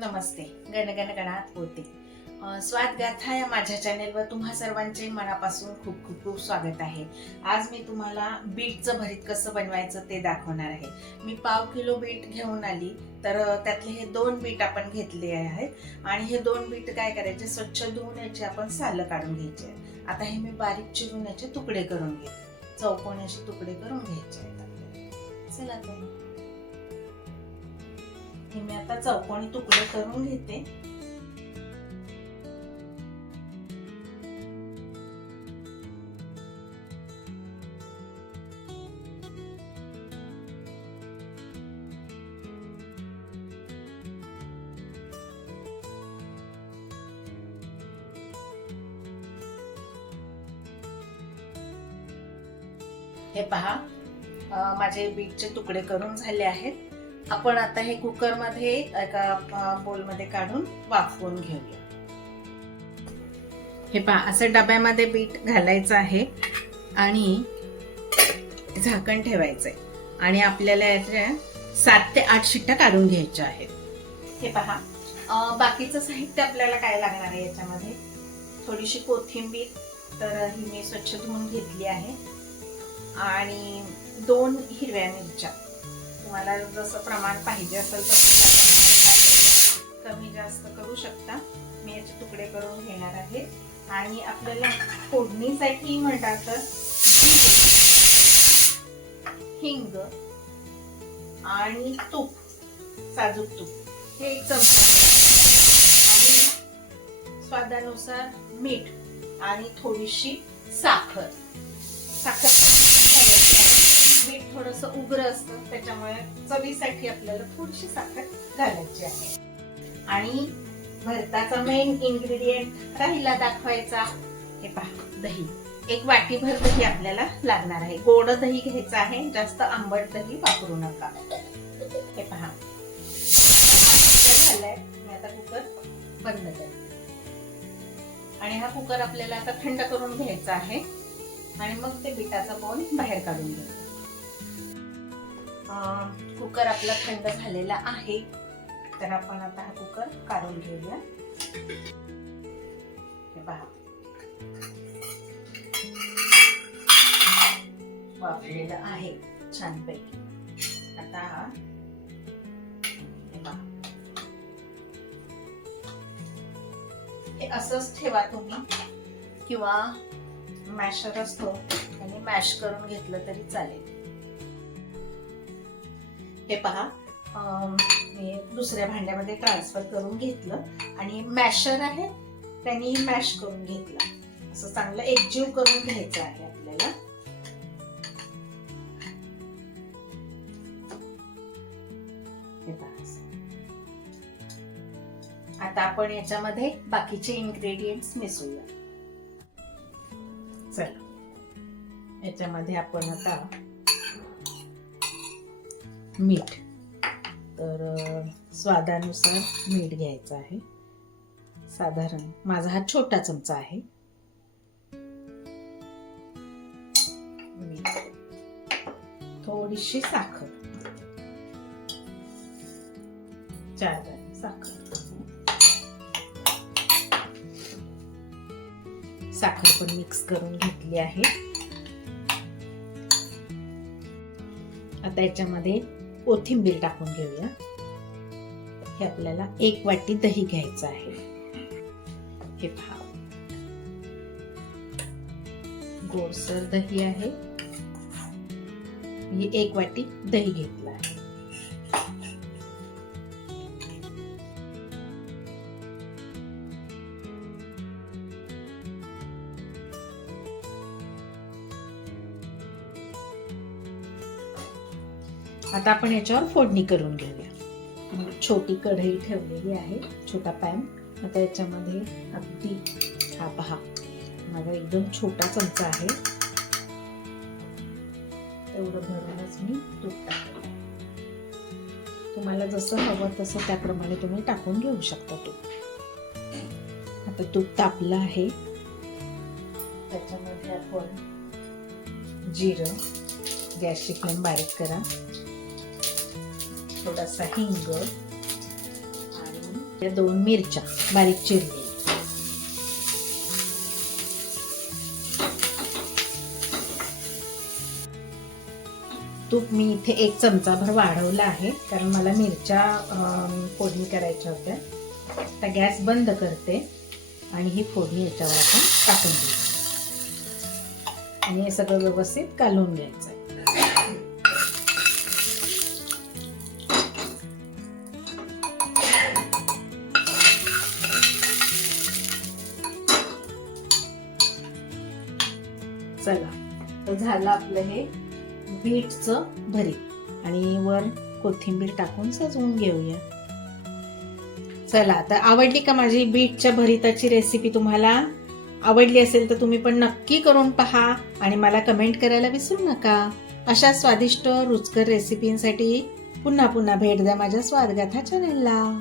नमस्ते. गणगण गणात होते. स्वाद गाथा या माझ्या चॅनेलवर तुम्हा सर्वांचे मनापासून खूप खूप खूप स्वागत आहे. आज मी तुम्हाला बीटचं भरीत कसं बनवायचं ते दाखवणार आहे. मी पाव किलो बीट घेऊन आली तर त्यातले हे दोन बीट आपण घेतले आहेत. आणि हे दोन बीट काय करायचे? स्वच्छ धुवून याचे आपण सालं काढून घ्यायचे आता हे मी बारीक चिरून याचे तुकडे करून घेते. चौकोनी असे तुकडे करून घ्यायचे आहेत आपल्याला. चला तर. हे मी आता चौकोनी तुकडे करून घेते. हे पहा माझे बीटचे तुकडे करून झाले आहेत. आपण आता हे कुकरमध्ये एका बोलमध्ये काढून वाफवून घेऊया. हे पहा असं डब्यामध्ये बीट घालायचं आहे आणि झाकण ठेवायचंय. आणि आपल्याला याच्या सात ते आठ शिट्ट्या काढून घ्यायच्या आहेत. हे पहा बाकीचं साहित्य आपल्याला काय लागणार आहे याच्यामध्ये? थोडीशी कोथिंबीर तर ही मी स्वच्छ धुवून घेतली आहे. आणि दोन हिरव्या मिरच्या. तुम्हाला जसं प्रमाण पाहिजे असेल तसं कमी जास्त करू शकता. मी याचे तुकडे करून घेणार आहे. आणि आपल्याला फोडणीसाठी म्हणतात तर हिंग आणि तूप साजूक तूप. हे एक चमचा आणि स्वादानुसार मीठ आणि थोडीशी साखर. साखर थोडस उग्र असतं त्याच्यामुळे चवीसाठी आपल्याला थोडीशी साखर घालायची आहे. आणि भरताचा मेन इन्ग्रेडियंट राहिला दाखवायचा. हे पहा दही. एक वाटीभर दही आपल्याला लागणार आहे. गोड दही घ्यायचं आहे जास्त आंबट दही वापरू नका. हे पहा. झालंय. मी आता कुकर बंद करते. आणि हा कुकर आपल्याला आता थंड करून घ्यायचा आहे. आणि मग ते बिटाचा बोल बाहेर काढून घ्यायचा कुकर आपला थंड झालेला आहे. तर आपण आता हा कुकर काढून घेऊया. हे पहा. वापरलेलं आहे छानपैकी. आता हा. हे हे असंच ठेवा तुम्ही. किंवा मॅशर असतो. आणि मॅश करून घेतलं तरी चालेल. हे पहा. मी दुसऱ्या भांड्यामध्ये ट्रान्सफर करून घेतलं आणि मॅशर आहे त्यांनी मॅश करून घेतलं. असं चांगलं एकजीव करून घ्यायचं आहे आपल्याला. आता आपण याच्यामध्ये बाकीचे इन्ग्रेडियंट्स मिसळूया. चला. याच्यामध्ये आपण आता मीठ. तर स्वादानुसार मीठ घ्यायचं आहे. साधारण माझा हा छोटा चमचा आहे. मीठ. थोडीशी साखर. चार साखर. साखर पण मिक्स करून घेतली आहे. आता याच्यामध्ये कोथिंबीर टाकून घेऊया. हे आपल्याला एक वाटी दही घ्यायचं आहे. हे पहा. गोडसर दही आहे. मी एक वाटी दही घेतलं. आता आपण याच्यावर फोडणी करून घेऊया. छोटी कढई ठेवलेली आहे छोटा पॅन. आता याच्यामध्ये अगदी हा पहा. माझा एकदम छोटा चमचा आहे. एवढं भरूनच मी तूप टाकते. तुम्हाला जसं हवं तसं त्याप्रमाणे तुम्ही टाकून घेऊ शकता तूप. आता तूप तापलं आहे. त्याच्यामध्ये आपण जिरं गॅसची फ्लेम बारीक करा. थोडासा हिंग आणि दोन मिरच्या बारीक चिरली तूप मी इथे एक चमचाभर वाढवला आहे कारण मला मिरच्या फोडणी करायच्या होत्या. आता गॅस बंद करते आणि ही फोडणी याच्यावर आपण टाकून देऊ. आणि हे सगळं व्यवस्थित घालून घ्यायचं चला. तर झालं आपलं हे बीटचं भरीत. आणि वर कोथिंबीर टाकून सजवून घेऊया. चला तर आवडली का माझी बीटच्या भरिताची रेसिपी तुम्हाला? आवडली असेल तर तुम्ही पण नक्की करून पहा आणि मला कमेंट करायला विसरू नका. अशा स्वादिष्ट रुचकर रेसिपींसाठी पुन्हा पुन्हा भेट द्या माझ्या स्वादगाथा चॅनेलला